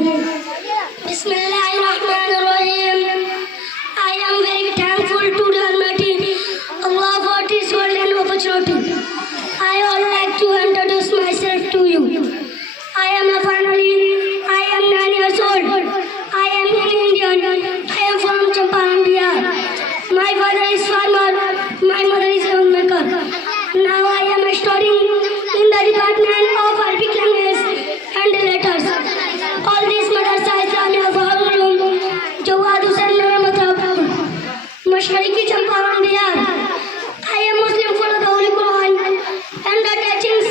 Bismillahirrahmanirrahim. I am very thankful to the Almighty Allah for this golden opportunity. I would like to introduce myself to you. I am 9 years old. I am Indian. I am from Champaran, Bihar. My father is farmer. My mother is homemaker. Now I am studying in the department of Arabic language and letters. All these madrasa Islamia Farulum, Jawad Hussain Madrapur, Mashriqi Champaran, Bihar. I am Muslim, follow the Holy Quran and the teachings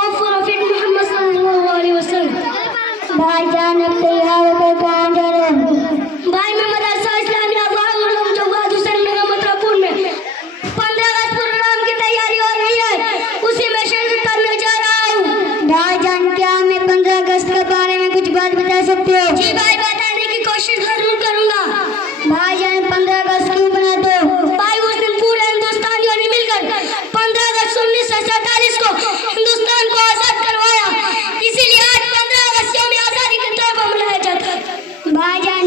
of Prophet Muhammad sallallahu alaihi wasallam. भाईजान अब तैयार होकर कहाँ जा रहे हैं? भाई मैं मदरसा इस्लामिया फारुल जवाद हुसैन मथुरापुर में 15 अगस्त प्रोग्राम की तैयारी हो रही है, उसी में शिरकत करने जा रहा हूँ। भाईजान क्या हमें 15 अगस्त के बारे में कुछ बात बता सकते हो? जी भाई, बताने की कोशिश जरूर करूँगा। भाईजान 15 अगस्त क्यों बनाते हो? भाई उस दिन पूरे हिंदुस्तानियों ने मिलकर 15 अगस्त 1947 को हिंदुस्तान को आजाद करवाया, इसीलिए आज 15 अगस्त यौम आजादी के तौर पर मनाया जाता है। भाईजान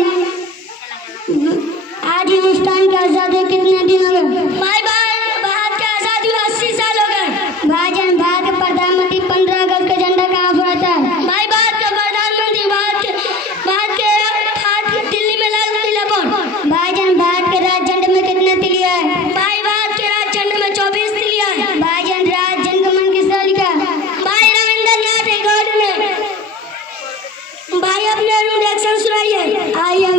आज हिंदुस्तान की आज़ादी कितने दिन हो गए? भाई भारत की आजादी हुए 80 साल हो गए। भाईजान भारत के प्रधानमंत्री 15 अगस्त का झंडा कहाँ फहराता है? भाई भारत का प्रधानमंत्री भारत के दिल्ली में लाल किला पर। भाईजान भारत के राज झंडे में कितने तिलिया है? भाई भारत के राज झंडे में 24 तिलिया है। भाईजान राज जनगणमन किसने लिखा? भाई रविंद्रनाथ टैगोर ने। भाई अपने अनुदेशन सुनाइए। I am